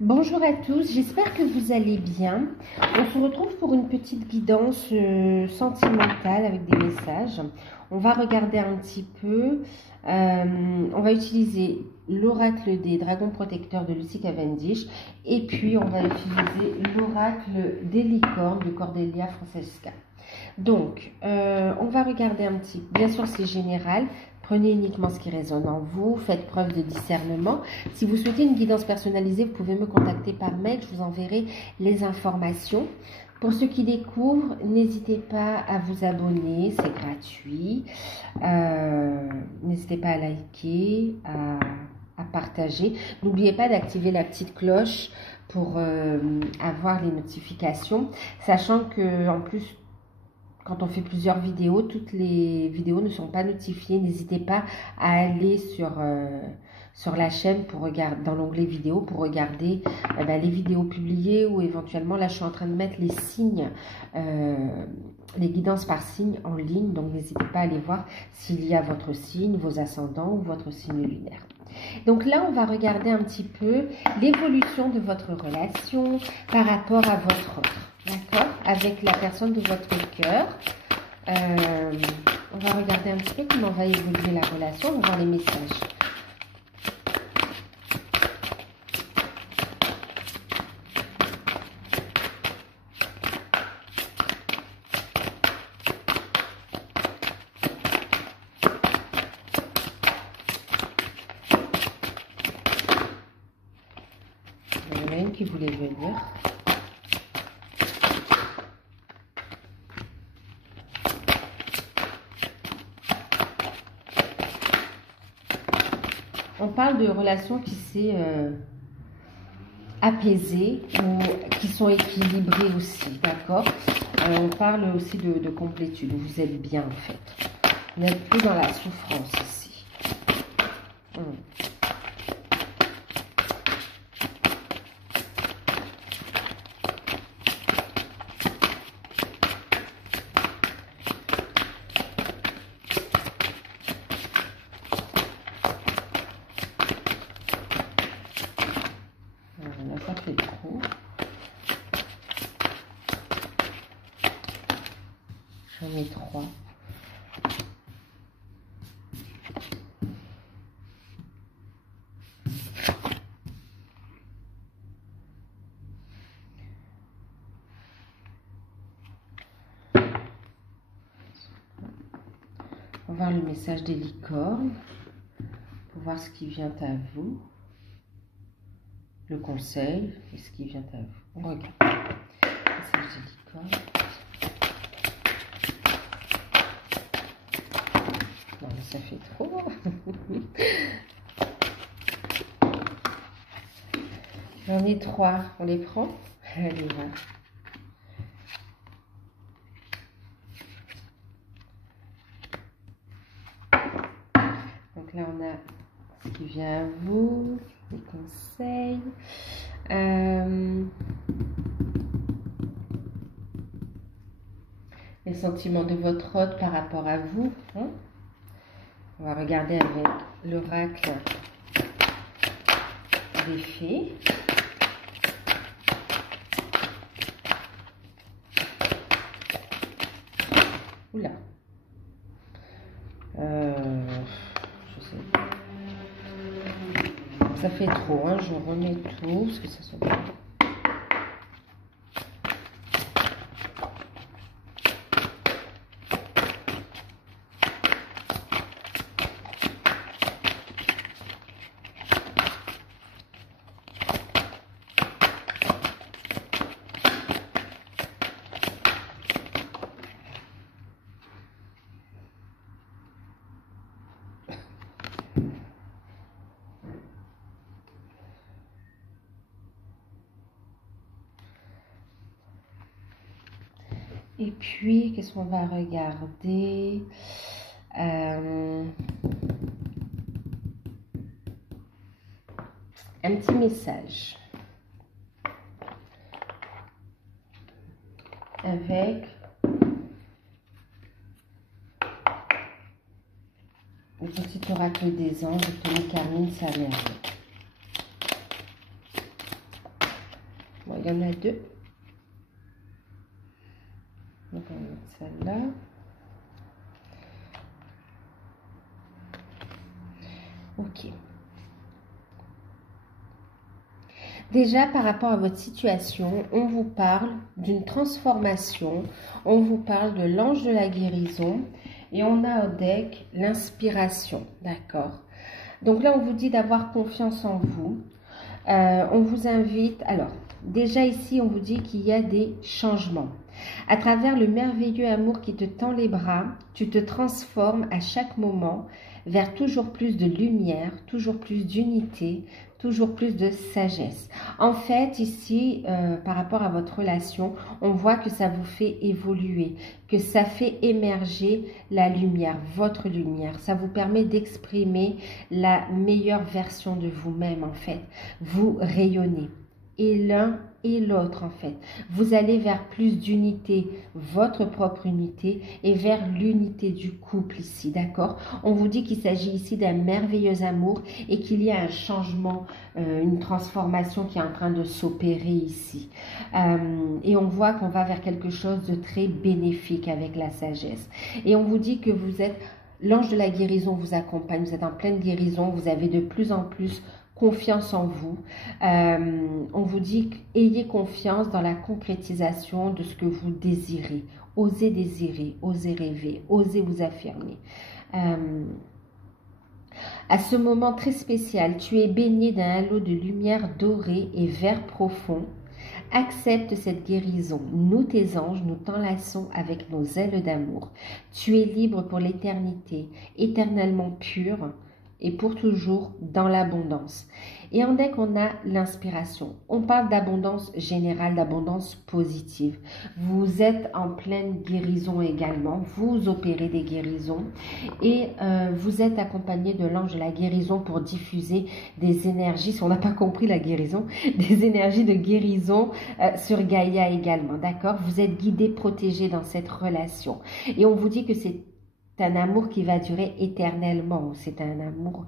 Bonjour à tous, j'espère que vous allez bien. On se retrouve pour une petite guidance sentimentale avec des messages. On va regarder un petit peu. On va utiliser l'oracle des dragons protecteurs de Lucy Cavendish et puis on va utiliser l'oracle des licornes de Cordelia Francesca. Donc, on va regarder un petit peu. Bien sûr, c'est général. Prenez uniquement ce qui résonne en vous. Faites preuve de discernement. Si vous souhaitez une guidance personnalisée, vous pouvez me contacter par mail. Je vous enverrai les informations. Pour ceux qui découvrent, n'hésitez pas à vous abonner. C'est gratuit. N'hésitez pas à liker, à partager. N'oubliez pas d'activer la petite cloche pour avoir les notifications. Sachant que en plus, quand on fait plusieurs vidéos, toutes les vidéos ne sont pas notifiées. N'hésitez pas à aller sur la chaîne pour regarder, dans l'onglet vidéo, pour regarder les vidéos publiées ou éventuellement, là je suis en train de mettre les signes, les guidances par signe en ligne. Donc n'hésitez pas à aller voir s'il y a votre signe, vos ascendants ou votre signe lunaire. Donc là, on va regarder un petit peu l'évolution de votre relation par rapport à votre autre. D'accord? Avec la personne de votre cœur. On va regarder un petit peu comment va évoluer la relation. On va voir les messages. Il y en a une qui voulait venir. On parle de relations qui s'est apaisées ou qui sont équilibrées aussi, d'accord? On parle aussi de complétude. Vous êtes bien en fait. Vous n'êtes plus dans la souffrance ici. Là, ça fait trop. J'en ai 3. On va voir le message des licornes pour voir ce qui vient à vous. Le conseil et ce qui vient à vous. On regarde. Message des licornes. Non, mais ça fait trop. J'en ai 3. On les prend? Allez, va. Donc là, on a ce qui vient à vous, les conseils. Les sentiments de votre hôte par rapport à vous. Hein? On va regarder avec l'oracle des fées. Oula. Je sais pas. Ça fait trop, hein? Je remets tout parce que ça soit bien. Et puis, qu'est-ce qu'on va regarder? Un petit message avec le petit oracle des anges de Tony Carmine Saler. Bon, il y en a deux. Donc, on va mettre celle-là. Ok. Déjà, par rapport à votre situation, on vous parle d'une transformation, on vous parle de l'ange de la guérison et on a au deck l'inspiration, d'accord? Donc là, on vous dit d'avoir confiance en vous. On vous invite, alors, déjà ici, on vous dit qu'il y a des changements. À travers le merveilleux amour qui te tend les bras, tu te transformes à chaque moment vers toujours plus de lumière, toujours plus d'unité, toujours plus de sagesse. En fait, ici, par rapport à votre relation, on voit que ça vous fait évoluer, que ça fait émerger la lumière, votre lumière. Ça vous permet d'exprimer la meilleure version de vous-même, en fait. Vous rayonnez. Et l'un et l'autre, en fait. Vous allez vers plus d'unité, votre propre unité, et vers l'unité du couple ici, d'accord? On vous dit qu'il s'agit ici d'un merveilleux amour et qu'il y a un changement, une transformation qui est en train de s'opérer ici. Et on voit qu'on va vers quelque chose de très bénéfique avec la sagesse. Et on vous dit que vous êtes, l'ange de la guérison vous accompagne, vous êtes en pleine guérison, vous avez de plus en plus confiance en vous. On vous dit ayez confiance dans la concrétisation de ce que vous désirez. Osez désirer, osez rêver, osez vous affirmer. À ce moment très spécial, tu es baigné d'un halo de lumière dorée et vert profond. Accepte cette guérison. Nous, tes anges, nous t'enlaçons avec nos ailes d'amour. Tu es libre pour l'éternité, éternellement pure et pour toujours dans l'abondance. Et en deck, on a l'inspiration. On parle d'abondance générale, d'abondance positive. Vous êtes en pleine guérison également. Vous opérez des guérisons. Et vous êtes accompagné de l'ange de la guérison pour diffuser des énergies, si on n'a pas compris la guérison, des énergies de guérison sur Gaïa également. D'accord? Vous êtes guidé, protégé dans cette relation. Et on vous dit que c'est un amour qui va durer éternellement. C'est un amour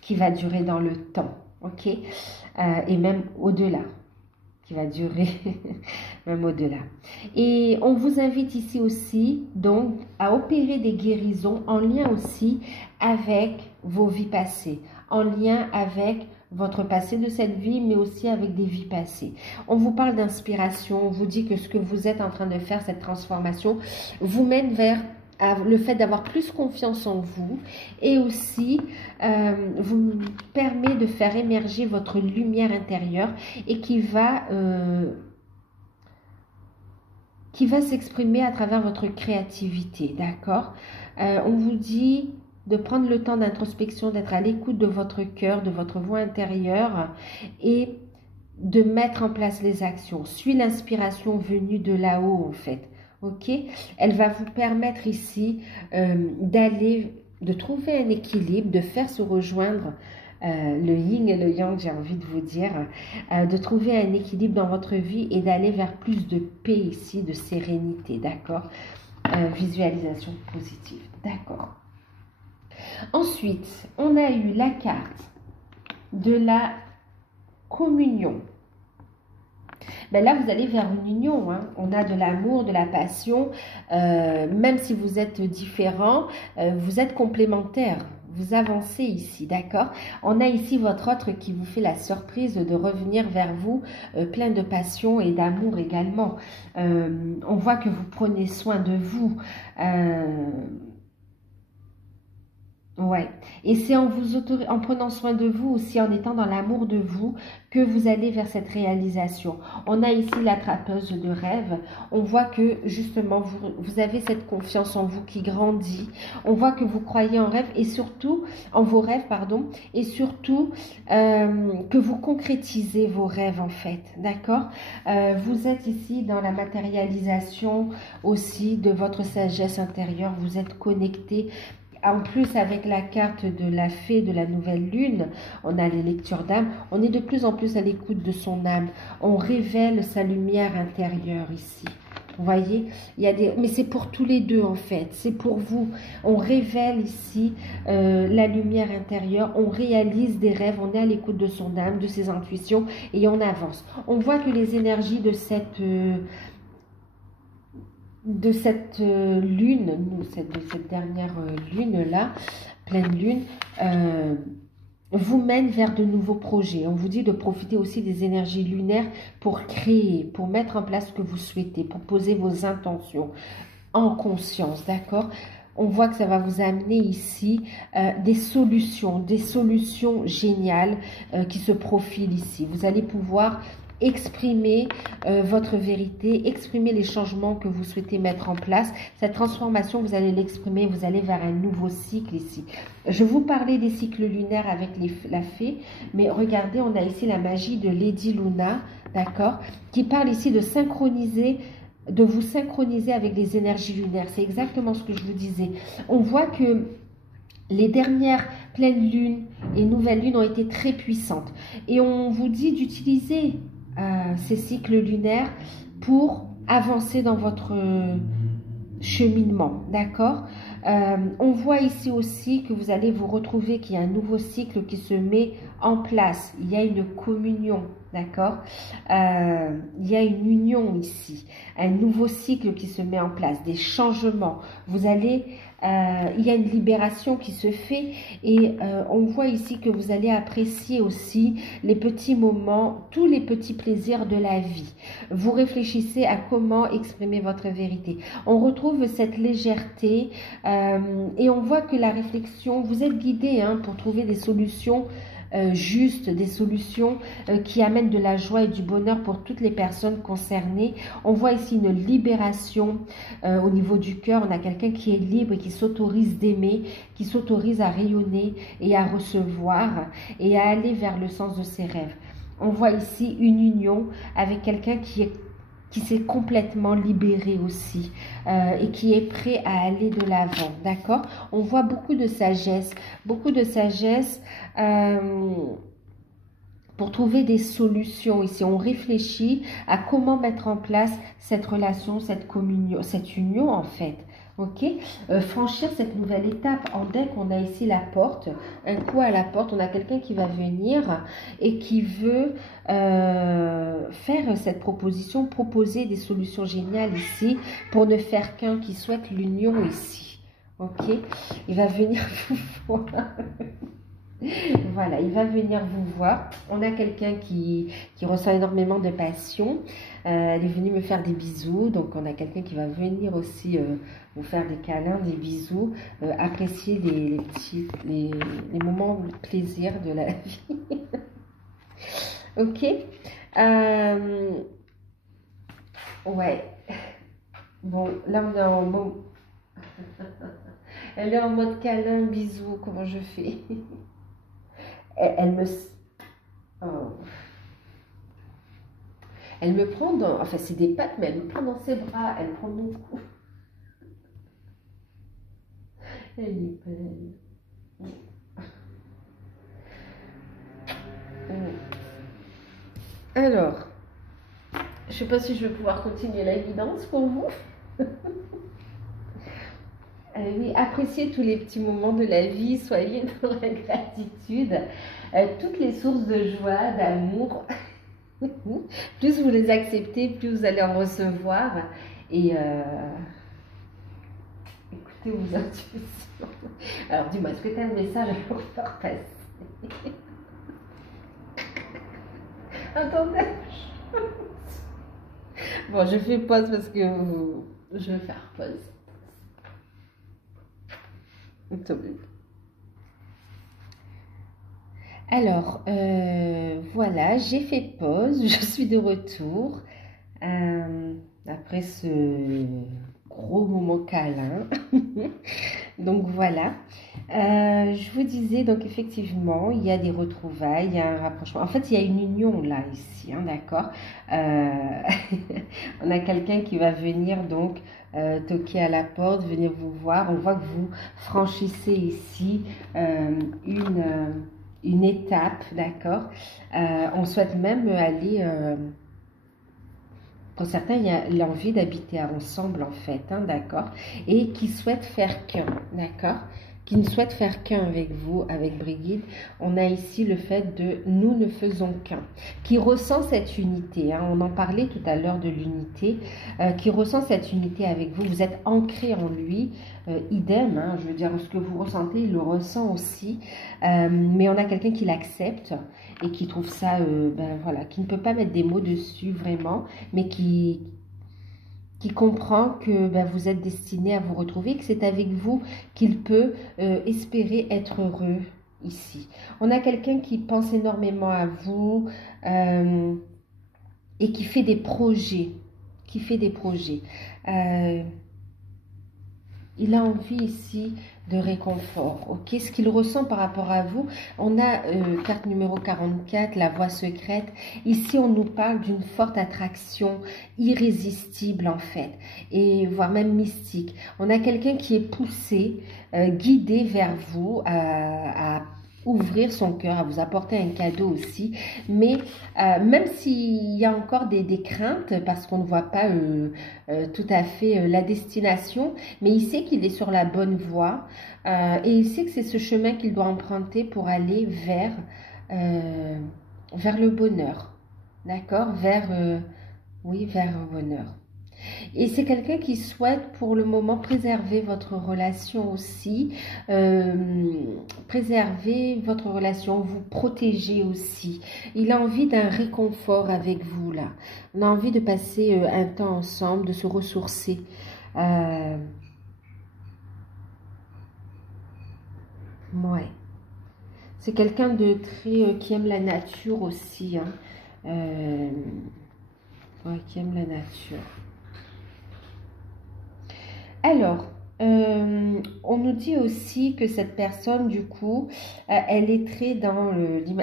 qui va durer dans le temps, ok? Et même au-delà, qui va durer même au-delà. Et on vous invite ici aussi, donc, à opérer des guérisons en lien aussi avec vos vies passées, en lien avec votre passé de cette vie, mais aussi avec des vies passées. On vous parle d'inspiration, on vous dit que ce que vous êtes en train de faire, cette transformation, vous mène vers le fait d'avoir plus confiance en vous et aussi vous permet de faire émerger votre lumière intérieure et qui va s'exprimer à travers votre créativité, d'accord? On vous dit de prendre le temps d'introspection, d'être à l'écoute de votre cœur, de votre voix intérieure et de mettre en place les actions. Suis l'inspiration venue de là-haut en fait. Ok, elle va vous permettre ici de trouver un équilibre, de faire se rejoindre le yin et le yang, j'ai envie de vous dire, de trouver un équilibre dans votre vie et d'aller vers plus de paix ici, de sérénité, d'accord? Visualisation positive, d'accord. Ensuite, on a eu la carte de la communion. Ben là, vous allez vers une union. Hein. On a de l'amour, de la passion. Même si vous êtes différents, vous êtes complémentaires. Vous avancez ici, d'accord? On a ici votre autre qui vous fait la surprise de revenir vers vous, plein de passion et d'amour également. On voit que vous prenez soin de vous. Ouais, et c'est en en prenant soin de vous aussi, en étant dans l'amour de vous, que vous allez vers cette réalisation. On a ici l'attrapeuse de rêve. On voit que justement, vous avez cette confiance en vous qui grandit. On voit que vous croyez en rêve et surtout, en vos rêves, pardon, et surtout que vous concrétisez vos rêves en fait, d'accord? Vous êtes ici dans la matérialisation aussi de votre sagesse intérieure. Vous êtes connecté. En plus, avec la carte de la fée de la nouvelle lune, on a les lectures d'âme. On est de plus en plus à l'écoute de son âme. On révèle sa lumière intérieure ici. Vous voyez, il y a des, mais c'est pour tous les deux en fait, c'est pour vous. On révèle ici la lumière intérieure, on réalise des rêves, on est à l'écoute de son âme, de ses intuitions et on avance. On voit que les énergies de cette lune, de cette dernière lune-là, pleine lune, vous mène vers de nouveaux projets. On vous dit de profiter aussi des énergies lunaires pour créer, pour mettre en place ce que vous souhaitez, pour poser vos intentions en conscience, d'accord? On voit que ça va vous amener ici des solutions géniales qui se profilent ici. Vous allez pouvoir exprimer votre vérité, exprimer les changements que vous souhaitez mettre en place. Cette transformation, vous allez l'exprimer, vous allez vers un nouveau cycle ici. Je vous parlais des cycles lunaires avec la fée, mais regardez, on a ici la magie de Lady Luna, d'accord, qui parle ici de synchroniser, de vous synchroniser avec les énergies lunaires. C'est exactement ce que je vous disais. On voit que les dernières pleines lunes et nouvelles lunes ont été très puissantes. Et on vous dit d'utiliser ces cycles lunaires pour avancer dans votre cheminement, d'accord? On voit ici aussi que vous allez vous retrouver, qu'il y a un nouveau cycle qui se met en place. Il y a une communion, d'accord? Il y a une union ici, un nouveau cycle qui se met en place, des changements. Vous allez... il y a une libération qui se fait et on voit ici que vous allez apprécier aussi les petits moments, tous les petits plaisirs de la vie. Vous réfléchissez à comment exprimer votre vérité. On retrouve cette légèreté et on voit que la réflexion, vous êtes guidé pour trouver des solutions justes, des solutions qui amènent de la joie et du bonheur pour toutes les personnes concernées. On voit ici une libération au niveau du cœur. On a quelqu'un qui est libre et qui s'autorise d'aimer, qui s'autorise à rayonner et à recevoir et à aller vers le sens de ses rêves. On voit ici une union avec quelqu'un qui s'est complètement libéré aussi et qui est prêt à aller de l'avant, d'accord? On voit beaucoup de sagesse pour trouver des solutions ici. On réfléchit à comment mettre en place cette relation, cette communion, cette union en fait. Ok, franchir cette nouvelle étape. En deck, on a ici la porte, un coup à la porte, on a quelqu'un qui va venir et qui veut faire cette proposition, proposer des solutions géniales ici pour ne faire qu'un, qui souhaite l'union ici. Ok, il va venir vous voir. Voilà, il va venir vous voir. On a quelqu'un qui ressent énormément de passion. Elle est venue me faire des bisous. Donc, on a quelqu'un qui va venir aussi vous faire des câlins, des bisous. Apprécier les moments de plaisir de la vie. Ok. Ouais. Bon, là, on est en mode... Elle est en mode câlin, bisous. Comment je fais? Elle me... Oh. Elle me prend dans... Enfin, c'est des pattes, mais elle me prend dans ses bras. Elle prend mon cou. Elle est belle. Alors, je ne sais pas si je vais pouvoir continuer la guidance pour vous. Oui, appréciez tous les petits moments de la vie, soyez dans la gratitude, toutes les sources de joie, d'amour. Plus vous les acceptez, plus vous allez en recevoir. Et écoutez vos intuitions. Alors dis-moi, est-ce que tu as un message à leur faire passer? Attendez. Bon, je fais pause parce que je vais faire pause. Alors, voilà, j'ai fait pause, je suis de retour après ce gros moment câlin. Donc voilà, je vous disais, donc effectivement, il y a des retrouvailles, il y a un rapprochement. En fait, il y a une union là, ici, d'accord? On a quelqu'un qui va venir donc toquer à la porte, venir vous voir. On voit que vous franchissez ici une étape, d'accord? On souhaite même aller Pour certains, il y a l'envie d'habiter ensemble, en fait, hein, d'accord? Et qui souhaitent faire qu'un, d'accord? Qui ne souhaitent faire qu'un avec vous, avec Brigitte. On a ici le fait de nous ne faisons qu'un, qui ressent cette unité, hein, on en parlait tout à l'heure de l'unité, qui ressent cette unité avec vous. Vous êtes ancré en lui, idem, hein, je veux dire, ce que vous ressentez, il le ressent aussi, mais on a quelqu'un qui l'accepte et qui trouve ça, ben voilà, qui ne peut pas mettre des mots dessus vraiment, mais qui comprend que ben, vous êtes destiné à vous retrouver, que c'est avec vous qu'il peut espérer être heureux ici. On a quelqu'un qui pense énormément à vous et qui fait des projets, qui fait des projets. Il a envie ici de réconfort, ok? Ce qu'il ressent par rapport à vous, on a carte numéro 44, la voie secrète. Ici, on nous parle d'une forte attraction irrésistible en fait, et voire même mystique. On a quelqu'un qui est poussé, guidé vers vous à ouvrir son cœur, à vous apporter un cadeau aussi, mais même s'il y a encore des craintes, parce qu'on ne voit pas tout à fait la destination, mais il sait qu'il est sur la bonne voie et il sait que c'est ce chemin qu'il doit emprunter pour aller vers le bonheur, d'accord? Oui, vers le bonheur. Et c'est quelqu'un qui souhaite pour le moment préserver votre relation aussi, préserver votre relation, vous protéger aussi. Il a envie d'un réconfort avec vous là. On a envie de passer un temps ensemble, de se ressourcer. Ouais. C'est quelqu'un de très qui aime la nature aussi, hein. Ouais, qui aime la nature. Alors, on nous dit aussi que cette personne, du coup, elle est très dans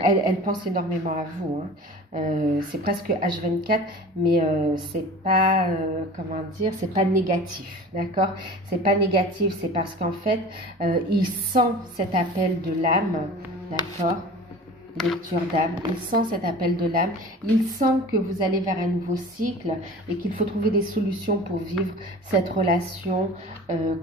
elle pense énormément à vous, hein. C'est presque H24, mais c'est pas, comment dire, c'est pas négatif, d'accord? C'est pas négatif, c'est parce qu'en fait, il sent cet appel de l'âme, d'accord? Lecture d'âme, il sent cet appel de l'âme, il sent que vous allez vers un nouveau cycle et qu'il faut trouver des solutions pour vivre cette relation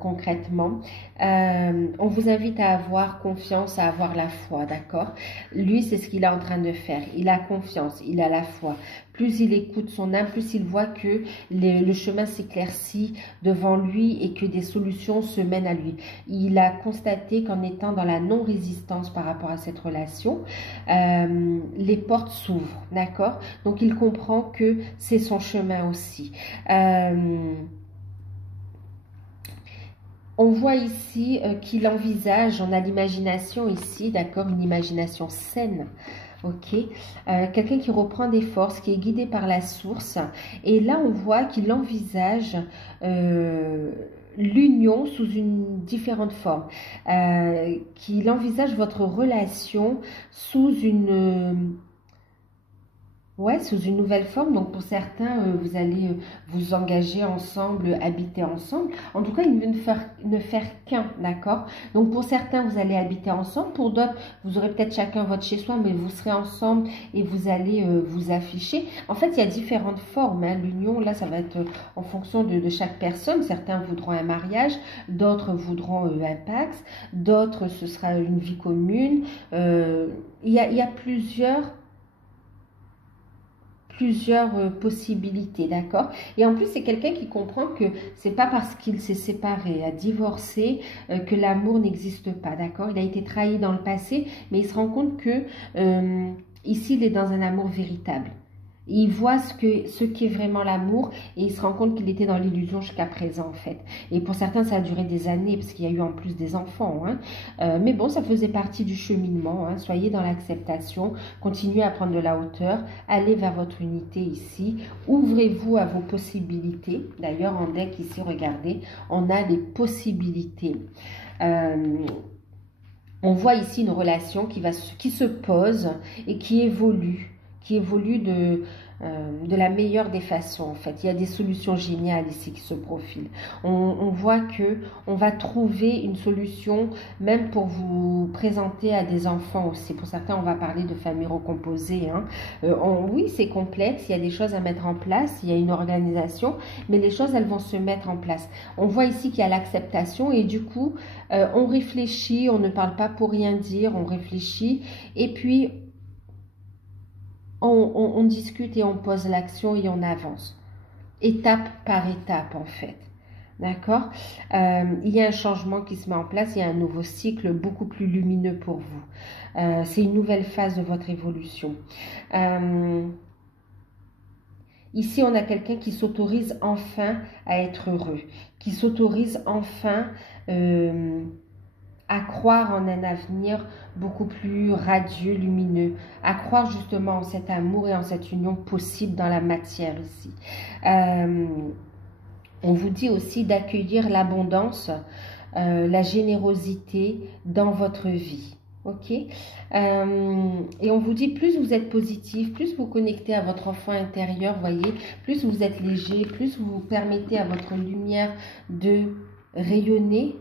concrètement. On vous invite à avoir confiance, à avoir la foi, d'accord? Lui, c'est ce qu'il est en train de faire, il a confiance, il a la foi. Plus il écoute son âme, plus il voit que le chemin s'éclaircit devant lui et que des solutions se mènent à lui. Il a constaté qu'en étant dans la non-résistance par rapport à cette relation, les portes s'ouvrent, d'accord? Donc il comprend que c'est son chemin aussi. On voit ici qu'il envisage, on a l'imagination ici, d'accord, une imagination saine. Ok, quelqu'un qui reprend des forces, qui est guidé par la source. Et là, on voit qu'il envisage l'union sous une différente forme. Qu'il envisage votre relation sous sous une nouvelle forme. Donc pour certains, vous allez vous engager ensemble, habiter ensemble. En tout cas, il ne faire qu'un, d'accord? Donc pour certains, vous allez habiter ensemble. Pour d'autres, vous aurez peut-être chacun votre chez-soi, mais vous serez ensemble et vous allez vous afficher. En fait, il y a différentes formes, hein. L'union, là, ça va être en fonction de chaque personne. Certains voudront un mariage, d'autres voudront un pax, d'autres, ce sera une vie commune. Il y a plusieurs possibilités, d'accord? Et en plus, c'est quelqu'un qui comprend que c'est pas parce qu'il s'est séparé, a divorcé, que l'amour n'existe pas, d'accord? Il a été trahi dans le passé, mais il se rend compte que ici, il est dans un amour véritable. Il voit ce qu'est vraiment l'amour et il se rend compte qu'il était dans l'illusion jusqu'à présent en fait. Et pour certains, ça a duré des années parce qu'il y a eu en plus des enfants, hein. Mais bon, ça faisait partie du cheminement, hein. Soyez dans l'acceptation, continuez à prendre de la hauteur, allez vers votre unité ici, ouvrez-vous à vos possibilités. D'ailleurs, en deck ici, regardez, on a des possibilités. On voit ici une relation qui se pose et qui évolue de la meilleure des façons en fait. Il y a des solutions géniales ici qui se profilent. On voit que on va trouver une solution même pour vous présenter à des enfants aussi. Pour certains, on va parler de famille recomposée. Hein. Oui, c'est complexe, il y a des choses à mettre en place, il y a une organisation, mais les choses, elles vont se mettre en place. On voit ici qu'il y a l'acceptation et du coup, on réfléchit, on ne parle pas pour rien dire, on réfléchit et puis on discute et on pose l'action et on avance. Étape par étape en fait. D'accord. Il y a un changement qui se met en place, il y a un nouveau cycle beaucoup plus lumineux pour vous. C'est une nouvelle phase de votre évolution. Ici, on a quelqu'un qui s'autorise enfin à être heureux, qui s'autorise enfin à croire en un avenir beaucoup plus radieux, lumineux, à croire justement en cet amour et en cette union possible dans la matière ici. On vous dit aussi d'accueillir l'abondance, la générosité dans votre vie. Ok, et on vous dit plus vous êtes positif, plus vous connectez à votre enfant intérieur, voyez, plus vous êtes léger, plus vous permettez à votre lumière de rayonner.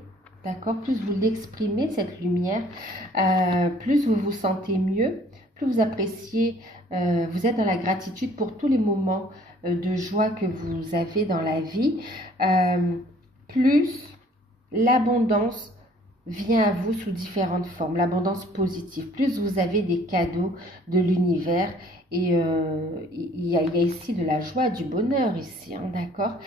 D'accord, plus vous l'exprimez, cette lumière, plus vous vous sentez mieux, plus vous appréciez, vous êtes dans la gratitude pour tous les moments de joie que vous avez dans la vie, plus l'abondance vient à vous sous différentes formes, l'abondance positive, plus vous avez des cadeaux de l'univers et il y a ici de la joie, du bonheur ici, hein, d'accord.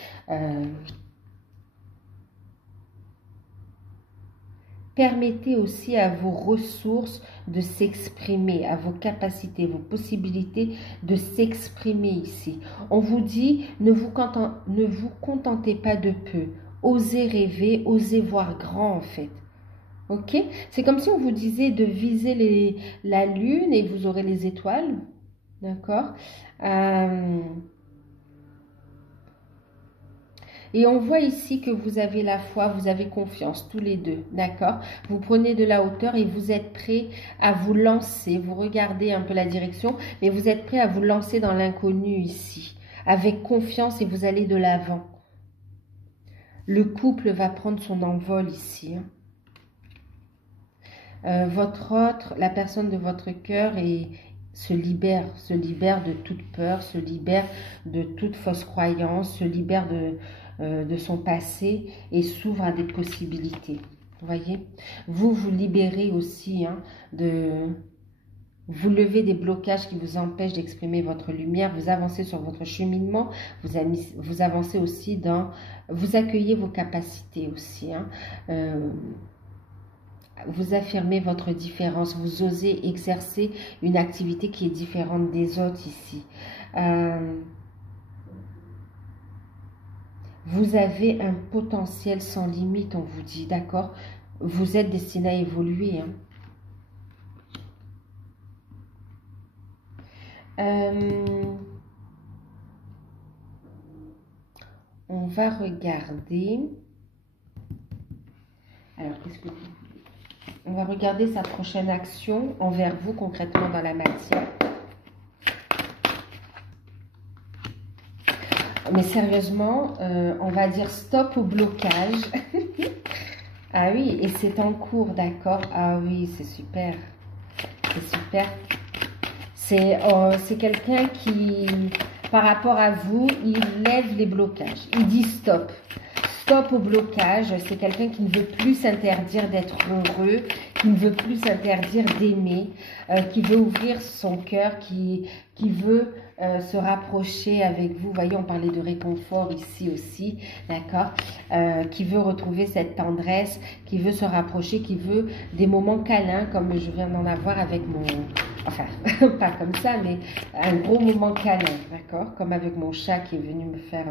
Permettez aussi à vos ressources de s'exprimer, à vos capacités, vos possibilités de s'exprimer ici. On vous dit, ne vous contentez pas de peu. Osez rêver, osez voir grand en fait. Ok? C'est comme si on vous disait de viser la lune et vous aurez les étoiles. D'accord? Et on voit ici que vous avez la foi, vous avez confiance, tous les deux, d'accord? Vous prenez de la hauteur et vous êtes prêts à vous lancer. Vous regardez un peu la direction, mais vous êtes prêts à vous lancer dans l'inconnu ici, avec confiance et vous allez de l'avant. Le couple va prendre son envol ici. Votre autre, la personne de votre cœur se libère de toute peur, se libère de toute fausse croyance, se libère de son passé et s'ouvre à des possibilités. Vous voyez, vous libérez aussi hein, vous levez des blocages qui vous empêchent d'exprimer votre lumière, vous avancez sur votre cheminement, vous avancez aussi vous accueillez vos capacités aussi. Hein, vous affirmez votre différence, vous osez exercer une activité qui est différente des autres ici. Vous avez un potentiel sans limite, on vous dit, d'accord? Vous êtes destiné à évoluer. Hein. On va regarder. Alors, qu'est-ce que vous... On va regarder sa prochaine action envers vous concrètement dans la matière. Mais sérieusement, on va dire stop au blocage. Ah oui, et c'est en cours, d'accord? Ah oui, c'est super. C'est super. C'est quelqu'un qui, par rapport à vous, il lève les blocages. Il dit stop. Stop au blocage. C'est quelqu'un qui ne veut plus s'interdire d'être heureux, qui ne veut plus s'interdire d'aimer, qui veut ouvrir son cœur, qui veut se rapprocher avec vous. Vous voyez, on parlait de réconfort ici aussi, d'accord, qui veut retrouver cette tendresse, qui veut se rapprocher, qui veut des moments câlins, comme je viens d'en avoir avec mon... Enfin, pas comme ça, mais un gros moment câlin, d'accord, comme avec mon chat qui est venu me faire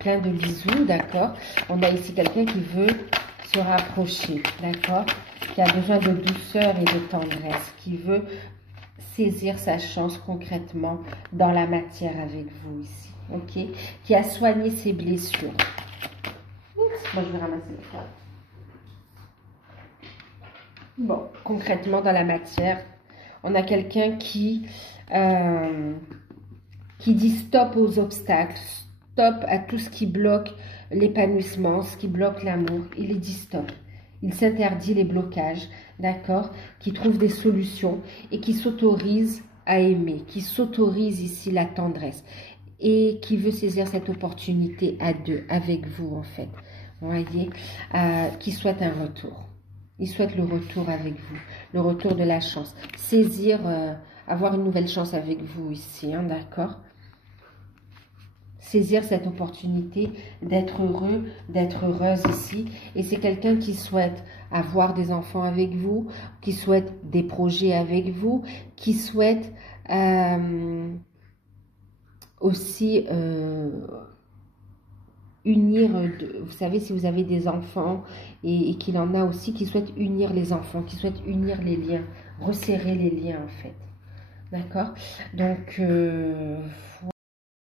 plein de bisous, d'accord. On a ici quelqu'un qui veut se rapprocher, d'accord, qui a besoin de douceur et de tendresse, qui veut saisir sa chance concrètement dans la matière avec vous ici, ok, qui a soigné ses blessures. Oups, moi je vais ramasser le fond. Bon, concrètement dans la matière, on a quelqu'un qui qui dit stop aux obstacles, stop à tout ce qui bloque l'épanouissement, ce qui bloque l'amour. Il les dit stop. Il s'interdit les blocages, d'accord, qui trouve des solutions et qui s'autorise à aimer, qui s'autorise ici la tendresse et qui veut saisir cette opportunité à deux, avec vous en fait. Vous voyez, qui souhaite un retour. Il souhaite le retour avec vous, le retour de la chance. Saisir, avoir une nouvelle chance avec vous ici, hein, d'accord? Saisir cette opportunité d'être heureux, d'être heureuse ici. Et c'est quelqu'un qui souhaite avoir des enfants avec vous, qui souhaite des projets avec vous, qui souhaite aussi unir, vous savez, si vous avez des enfants et qu'il en a aussi, qui souhaite unir les enfants, qui souhaite unir les liens, resserrer les liens en fait. D'accord? Donc,